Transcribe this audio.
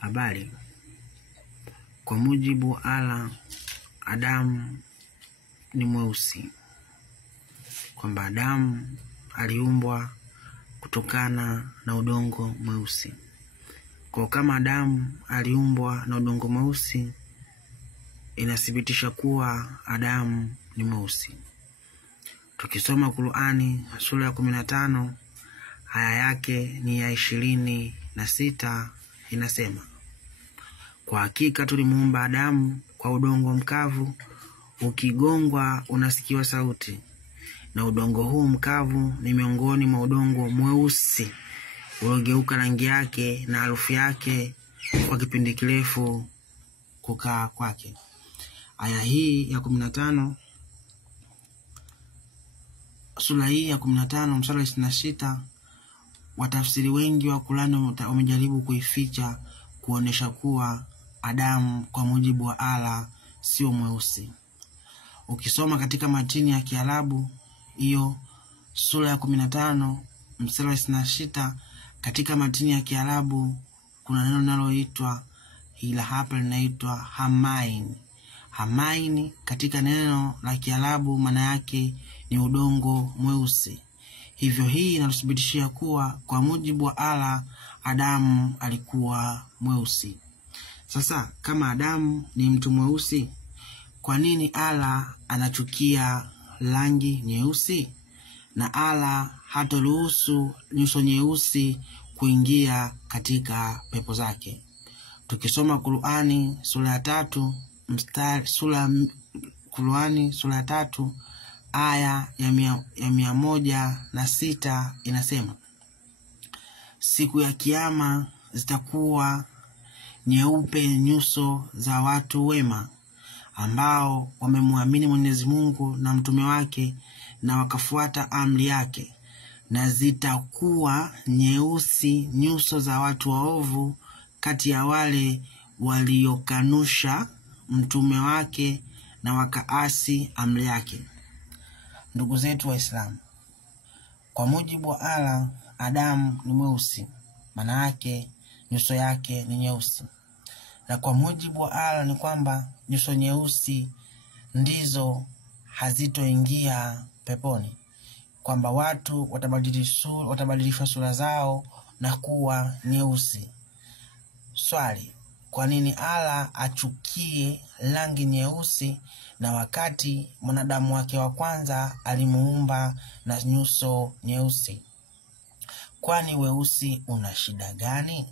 Habari. Kwa mujibu wa Allah, Adamu ni mweusi, kwamba Adamu aliumbwa kutokana na udongo mweusi. Kwa kama Adamu aliumbwa na udongo mweusi, inathibitisha kuwa Adamu ni mweusi. Tukisoma Qur'ani sura ya 15 aya yake ni ya 26 inasema, kwa hakika tulimuumba Adamu kwa udongo mkavu, ukigongwa unasikiwa sauti, na udongo huu mkavu ni miongoni mwa udongo mweusi uliogeuka rangi yake na harufu yake kwa kipindi kirefu kukaa kwake. Aya hii ya 15, sura hii ya 15 mstari wa 26, watafsiri wengi wa Qur'ani wamejaribu kuificha kuonesha kuwa Adamu kwa mujibu wa Allah sio mweusi. Ukisoma katika matini ya Kiarabu hiyo sura ya 15 mstari wa 26, katika matini ya Kiarabu kuna neno linaloitwa, ila hapa linaitwa hamain. Hamain katika neno la Kiarabu maana yake ni udongo mweusi. Hivyo hii inatuthibitishia kuwa kwa mujibu wa Allah Adamu alikuwa mweusi. Sasa kama Adamu ni mtu mweusi, kwa nini Allah anachukia rangi nyeusi? Na Allah hataruhusu nyuso nyeusi kuingia katika pepo zake. Tukisoma Qur'ani sura ya 3 Qur'ani sura ya 3 aya ya 106 inasema, siku ya kiyama zitakuwa nyeupe nyuso za watu wema ambao wamemwamini Mwenyezi Mungu na mtume wake na wakafuata amri yake, na zitakuwa nyeusi nyuso za watu waovu kati ya wale waliokanusha mtume wake na wakaasi amri yake. Ndugu zetu Waislamu, kwa mujibu wa Allah Adamu ni mweusi, maana yake nyuso yake ni nyeusi. Na kwa mujibu wa Allah ni kwamba nyuso nyeusi ndizo hazitoingia peponi, kwamba watu watabadilisha sura zao na kuwa nyeusi. Swali, kwa nini Allah achukie rangi nyeusi na wakati mwanadamu wake wa kwanza alimuumba na nyuso nyeusi? Kwani weusi una shida gani?